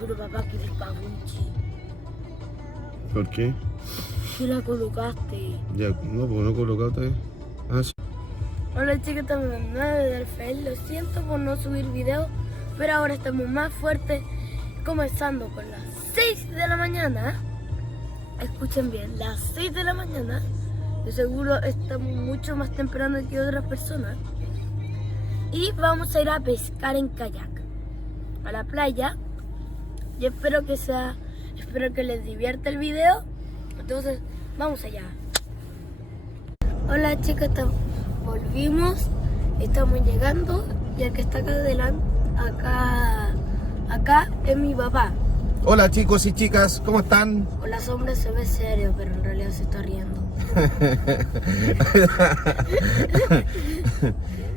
Pero papá, que les pago un chi. ¿Por qué? ¿Qué la colocaste? Ya, no, porque no he colocado todavía. Ah, sí. Hola chicos, estamos en 9 de Rafael. Lo siento por no subir video, pero ahora estamos más fuertes, comenzando con las 6 de la mañana. Escuchen bien, las 6 de la mañana. De seguro estamos mucho más temprano que otras personas. Y vamos a ir a pescar en kayak a la playa. Y espero que les divierta el video. Entonces, vamos allá. Hola chicos, volvimos, estamos llegando y el que está acá adelante, acá es mi papá. Hola chicos y chicas, ¿cómo están? Con la sombra se ve serio, pero en realidad se está riendo.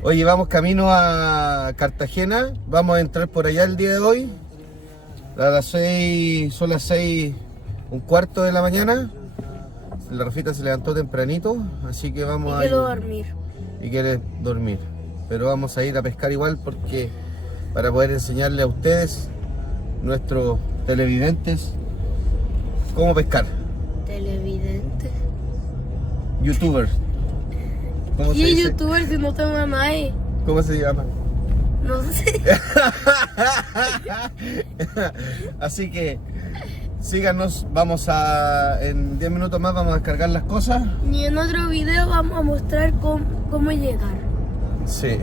Oye, vamos camino a Cartagena, vamos a entrar por allá el día de hoy. A las 6, son las 6:15 de la mañana. La Rafita se levantó tempranito, así que vamos a ir. Quiero dormir. Y quiere dormir. Pero vamos a ir a pescar igual porque para poder enseñarle a ustedes, nuestros televidentes, cómo pescar. Televidente. Youtubers. ¿Cómo se ¿Y dice? youtuber si no tengo mamá ahí? ¿Cómo se llama? No sé. Así que síganos, en 10 minutos más vamos a descargar las cosas. Y en otro video vamos a mostrar cómo llegar. Sí.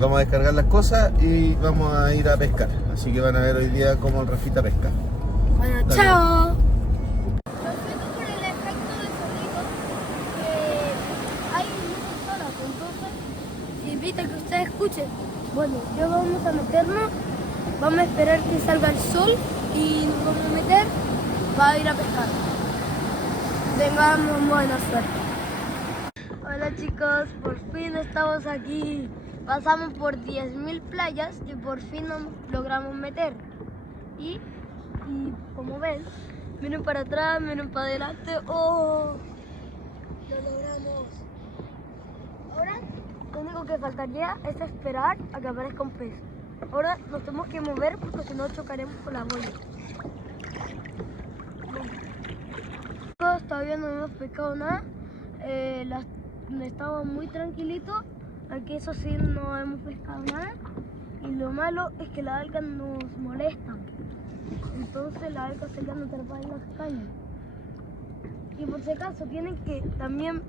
Vamos a descargar las cosas y vamos a ir a pescar. Así que van a ver hoy día cómo el Rafita pesca. Bueno, Dale. chao. Invita a que ustedes escuchen. Bueno, ya vamos a meternos, vamos a esperar que salga el sol y nos vamos a meter para ir a pescar. Tengamos buena suerte. Hola chicos, por fin estamos aquí. Pasamos por 10.000 playas y por fin nos logramos meter. Y como ven, miren para atrás, miren para adelante. ¡Oh! Lo logramos. Ahora lo único que faltaría es esperar a que aparezca un pez. Ahora nos tenemos que mover porque si no chocaremos con la boya. Chicos, todavía no hemos pescado nada. Estamos muy tranquilitos. Aquí eso sí no hemos pescado nada. Y lo malo es que las algas nos molestan. Entonces las algas se quedan atrapadas en las cañas. Y por si acaso tienen que también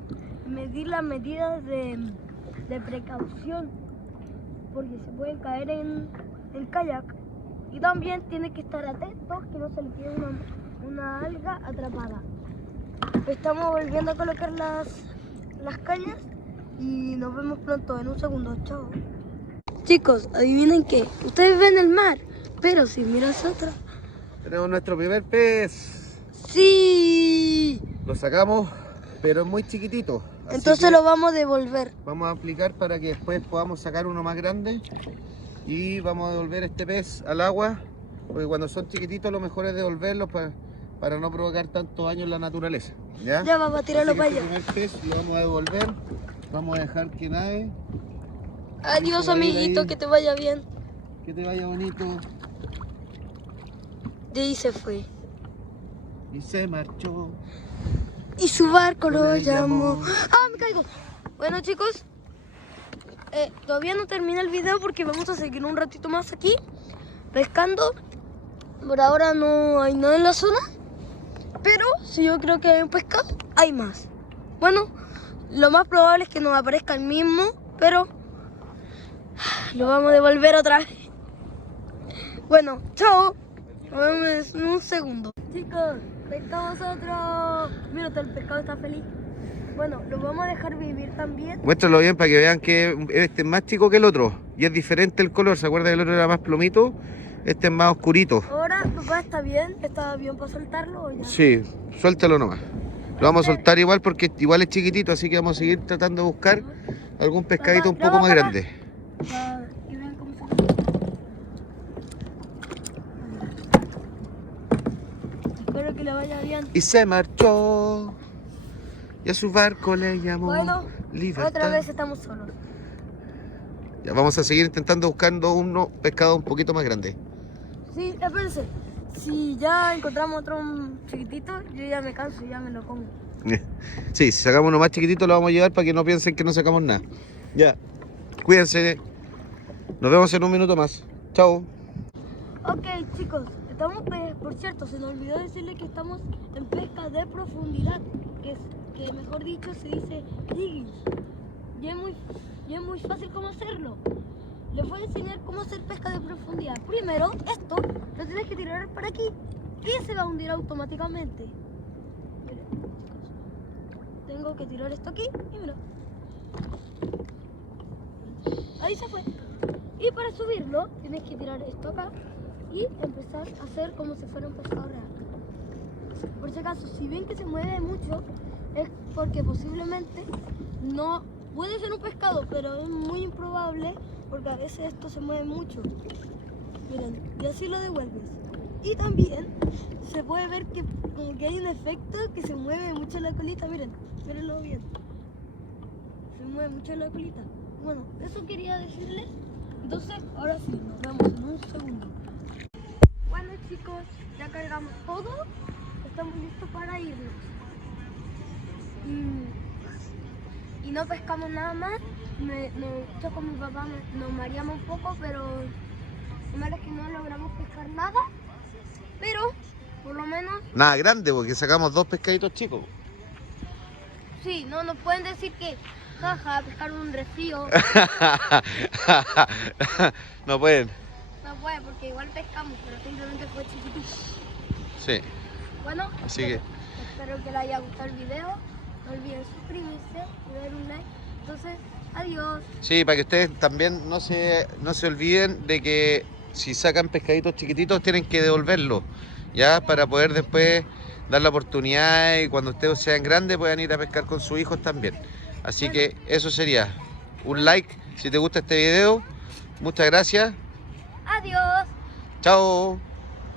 medir las medidas de precaución, porque se pueden caer en el kayak. Y también tienen que estar atentos que no se les quede una alga atrapada. Estamos volviendo a colocar las cañas y nos vemos pronto, en un segundo. Chao. Chicos, adivinen qué, ustedes ven el mar, pero si miras atrás. Tenemos nuestro primer pez. ¡Sí! Lo sacamos, pero es muy chiquitito. Así Entonces que lo vamos a devolver. vamos a aplicar para que después podamos sacar uno más grande. Y vamos a devolver este pez al agua, porque cuando son chiquititos lo mejor es devolverlos para no provocar tanto daño en la naturaleza. Ya, Ya vamos a tirarlo Así que para allá. este primer pez lo vamos a devolver. Vamos a dejar que nade. Adiós, Va a ir amiguito, ahí. que te vaya bien. Que te vaya bonito. De ahí se fue. Y se marchó. Y su barco lo Le llamó. llamó. ¡Ah, me caigo! Bueno, chicos, todavía no termina el video porque vamos a seguir un ratito más aquí pescando. Por ahora no hay nada en la zona, pero si yo creo que hay un pescado, hay más. Bueno, lo más probable es que nos aparezca el mismo, pero lo vamos a devolver otra vez. Bueno, chao. Nos vemos en un segundo. Chicos, pescamos otro. Mira, el pescado está feliz. Bueno, lo vamos a dejar vivir también. Muéstralo bien para que vean que este es más chico que el otro. Y es diferente el color. ¿Se acuerdan que el otro era más plomito? Este es más oscurito. Ahora, papá, ¿está bien para soltarlo o ya? Sí, suéltalo nomás. Lo vamos a soltar igual porque igual es chiquitito, así que vamos a seguir tratando de buscar algún pescadito un Papá, poco más papá. grande. Y vean cómo se... Espero que le vaya bien. Y se marchó. Y a su barco le llamó Bueno, Libertad. otra vez estamos solos. Ya vamos a seguir intentando buscando uno pescado un poquito más grande. Sí, espérense. Si ya encontramos otro chiquitito, yo ya me canso y ya me lo como. Sí, si sacamos uno más chiquitito lo vamos a llevar para que no piensen que no sacamos nada. Ya, cuídense. Nos vemos en un minuto más. Chao. Ok, chicos, estamos, por cierto, se nos olvidó decirle que estamos en pesca de profundidad, que mejor dicho se dice digging. Y es muy fácil cómo hacerlo. Les voy a enseñar cómo hacer pesca de profundidad. Primero, esto lo tienes que tirar para aquí y se va a hundir automáticamente. Miren, chicos, tengo que tirar esto aquí y mira. Ahí se fue. Y para subirlo, tienes que tirar esto acá y empezar a hacer como si fuera un pescado real. Por si acaso, si ven que se mueve mucho, es porque posiblemente no puede ser un pescado, pero es muy improbable porque a veces esto se mueve mucho. Miren, y así lo devuelves. Y también se puede ver que como que hay un efecto que se mueve mucho la colita. Miren, mírenlo bien. Se mueve mucho la colita. Bueno, eso quería decirles. Entonces, ahora sí, nos vemos en un segundo. Bueno chicos, ya cargamos todo, estamos listos para irnos. Y no pescamos nada más. Yo con mi papá nos mareamos un poco, pero lo malo es que no logramos pescar nada. Pero, por lo menos... Nada grande, porque sacamos 2 pescaditos chicos. Sí, no nos pueden decir que jaja, pescar un resfrío. No pueden. No puede, porque igual pescamos, pero simplemente fue chiquitito. Sí. Bueno, Así que... espero que les haya gustado el video. No olviden suscribirse y dar un like. Entonces, adiós. Sí, para que ustedes también no se olviden de que si sacan pescaditos chiquititos tienen que devolverlo, ya, para poder después dar la oportunidad y cuando ustedes sean grandes puedan ir a pescar con sus hijos también. Así que eso sería un like si te gusta este video. Muchas gracias. Adiós. Chao.